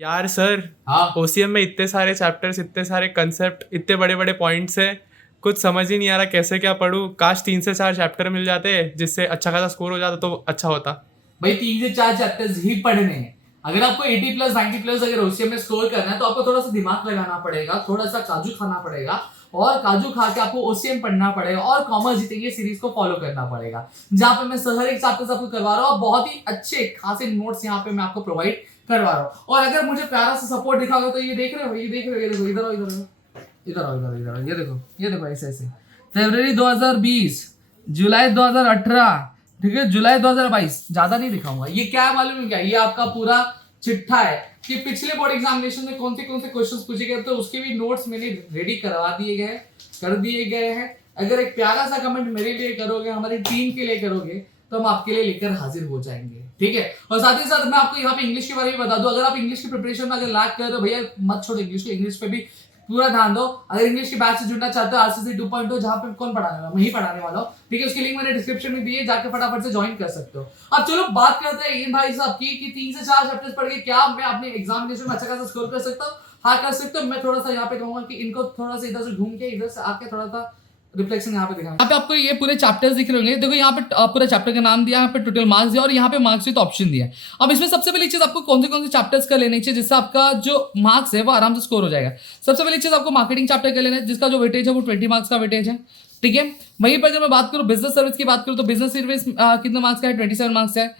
यार सर, हाँ ओसीएम में इतने सारे चैप्टर्स, इतने सारे कंसेप्ट, इतने बड़े बड़े पॉइंट्स हैं, कुछ समझ ही नहीं आ रहा कैसे क्या पढूं। काश 3 से 4 चैप्टर मिल जाते जिससे अच्छा खासा स्कोर हो जाता तो अच्छा होता। भाई, 3 से 4 चैप्टर्स ही पढ़ने हैं। अगर आपको 80+ 90+ अगर ओसीएम में स्कोर करना है तो आपको थोड़ा सा दिमाग लगाना पड़ेगा, थोड़ा सा काजू खाना पड़ेगा, और काजू खा के आपको ओसीएम पढ़ना पड़ेगा और कॉमर्स जीतेंगे सीरीज को फॉलो करना पड़ेगा, जहां पे मैं हर एक चैप्टर आपको करवा रहा हूँ, बहुत ही अच्छे खासे नोट्स यहाँ पे मैं आपको प्रोवाइड करवा रहा हूँ। और अगर मुझे प्यारा सा सपोर्ट दिखाओगे तो ये देख रहे हो, ये देख रहे हो, ये देखो, इधर आओ, इधर आओ, इधर आओ, इधर इधर, ये देखो ऐसे ऐसे। फरवरी 2020, जुलाई 2018, ठीक है, जुलाई 2022, ज्यादा नहीं दिखाऊंगा। ये क्या है मालूम है क्या? ये आपका पूरा चिट्ठा है कि पिछले बोर्ड एग्जामिनेशन में कौन से क्वेश्चंस पूछे गए, तो उसके भी नोट्स मैंने रेडी करवा दिए गए, कर दिए गए हैं। अगर एक प्यारा सा कमेंट मेरे लिए करोगे, हमारी टीम के लिए करोगे, तो हम आपके लिए लेकर हाजिर हो जाएंगे, ठीक है। और साथ ही साथ मैं आपको यहाँ पे इंग्लिश के बारे में बता दूं, अगर आप इंग्लिश की प्रिपरेशन में अगर लैग कर रहे हो, भैया मत छोड़ो इंग्लिश पे भी पूरा ध्यान दो। अगर इंग्लिश की बैच से जुड़ना चाहते हो, आरसीसी 2.0, जहां पे कौन पढ़ाने वाला, मैं ही पढ़ाने वाला हूँ, ठीक है। उसकी लिंक मैंने डिस्क्रिप्शन में दी है, जाके फटाफट से ज्वाइन कर सकते हो। अब चलो बात करते हैं इन भाई साहब की कि 3 से 4 चैप्टर्स पढ़ के क्या मैं अपने एग्जामिनेशन में अच्छा खासा स्कोर कर सकता हूँ? हाँ, कर सकते हो। मैं थोड़ा सा यहाँ पे कहूंगा कि इनको थोड़ा सा इधर से घूम के, इधर से आके थोड़ा सा रिफ्लेक्शन यहाँ पे दिखाना। यहाँ पे आपको ये पूरे चैप्टर्स दिख रहे होंगे, देखो यहाँ पे पूरा चैप्टर का नाम दिया, यहाँ पे टोटल मार्क्स दिया, और यहाँ पे मार्क्स विद ऑप्शन दिया है। अब इसमें सबसे पहली चीज आपको कौन से चैप्टर्स का लेने चाहिए जिससे आपका जो मार्क्स है वो आराम से स्कोर हो जाएगा। सबसे पहली चीज आपको मार्केटिंग चैप्टर का लेना है, जिसका जो वेटेज है वो 20 मार्क्स का वेटेज है, ठीक है। वहीं पर अगर मैं बात करूँ बिजनेस सर्विस की बात करूँ, तो बिजनेस सर्विस कितने मार्क्स का है? 27 मार्क्स का है।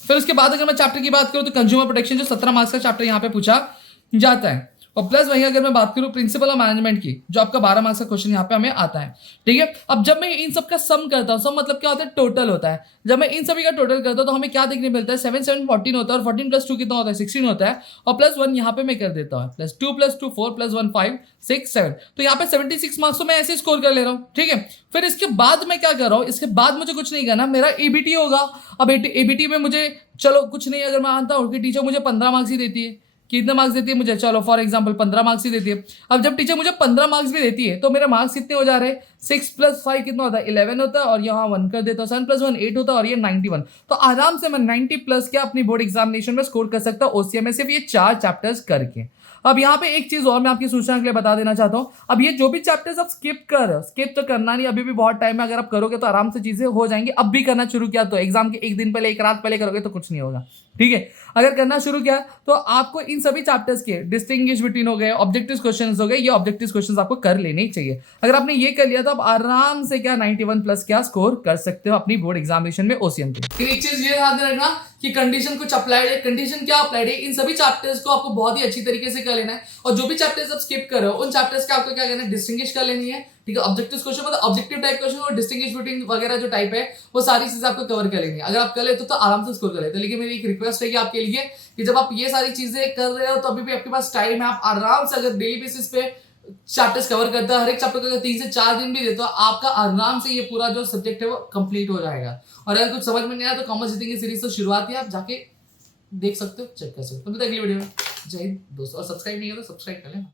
फिर उसके बाद अगर मैं चैप्टर की बात करूँ तो कंज्यूमर प्रोटेक्शन, जो 17 मार्क्स का चैप्टर यहाँ पे पूछा जाता है। और प्लस वहीं अगर मैं बात करूं प्रिंसिपल ऑफ मैनेजमेंट की, जो आपका 12 मार्क्स का क्वेश्चन यहाँ पे हमें आता है, ठीक है। अब जब मैं इन सब का सम करता हूँ, सम मतलब क्या होता है? टोटल होता है। जब मैं इन सभी का टोटल करता हूँ तो हमें क्या देखने मिलता है? 7 7 14 होता है, और 14 + 2 कितना होता है? 16 होता है, और +1 यहाँ पे मैं कर देता हूँ, +2 + 2 4 +1 5 6 7, तो यहाँ पे 76 मार्क्स तो मैं ऐसे स्कोर कर ले रहा हूँ, ठीक है। फिर इसके बाद मैं क्या कर रहा हूँ? इसके बाद मुझे कुछ नहीं करना, मेरा एबीटी होगा। अब एबीटी में मुझे चलो कुछ नहीं, अगर मैं मानता हूँ कि टीचर मुझे 15 मार्क्स ही देती है, कितने मार्क्स देती है मुझे? चलो फॉर एग्जांपल 15 मार्क्स ही देती है। अब जब टीचर मुझे 15 मार्क्स भी देती है तो मेरे मार्क्स कितने हो जा रहे हैं? 6 + 5 कितना होता है? 11 होता है, और यहाँ 1 कर देता हूँ, 7 + 1 8 होता है, और ये 91। तो आराम से मैं 90+ क्या अपनी बोर्ड एग्जामिनेशन में स्कोर कर सकता हूँ ओसीएम में, सिर्फ ये 4 चैप्टर्स करके। अब यहाँ पे एक चीज और मैं आपकी सूचना के लिए बता देना चाहता हूँ, अब ये जो भी चैप्टर्स आप स्किप तो करना नहीं, अभी भी बहुत टाइम है। अगर आप करोगे तो आराम से चीजें हो जाएंगी। अब भी करना शुरू किया तो एग्जाम के एक दिन पहले, एक रात पहले करोगे तो कुछ नहीं होगा, ठीक है। अगर करना शुरू किया तो आपको इन सभी चैप्टर्स के डिस्टिंग्विश बिटवीन हो गए, ऑब्जेक्टिव क्वेश्चंस हो गए, ये ऑब्जेक्टिव क्वेश्चंस आपको कर लेने ही चाहिए। अगर आपने ये कर लिया तो आप आराम से क्या 91+ क्या स्कोर कर सकते हो अपनी बोर्ड एग्जामिनेशन में ओसीएम के। एक चीज ये याद रखना कि कंडीशन कुछ अप्लाइड है। कंडीशन क्या अप्लाइड है? इन सभी चैप्टर्स को आपको बहुत ही अच्छी तरीके से कर लेना है, और जो भी चैप्टर्स आप स्किप कर रहे हो उन चैप्टर्स का आपको क्या करना है? डिस्टिंग्विश कर लेनी है, ठीक है। ऑब्जेक्टिव क्वेश्चन मतलब ऑब्जेक्टिव टाइप क्वेश्चन, और डिस्टिंग्विश बिटवीन वगैरह जो टाइप है वो सारी चीजें आपको कवर कर लेनी है। अगर आप कर लेते तो आराम से स्कोर कर लेते। लेकिन मेरी एक रिक्वेस्ट है कि आपके लिए कि जब आप ये सारी चीजें कर रहे हो तो अभी भी आपके पास टाइम है, आप आराम से अगर डेली बेसिस पे चैप्टर्स कवर करता है, हर एक चैप्टर को अगर 3 से 4 दिन भी देते हो, आपका आराम से ये पूरा जो सब्जेक्ट है वो कंप्लीट हो जाएगा। और अगर कुछ समझ में नहीं आया तो कॉमर्स जीतेंगे सीरीज तो शुरुआत ही आप जाके देख सकते हो, चेक कर सकते हो। तो अगली वीडियो में जय हिंद दोस्तों, और सब्सक्राइब नहीं किया तो सब्सक्राइब कर लेना।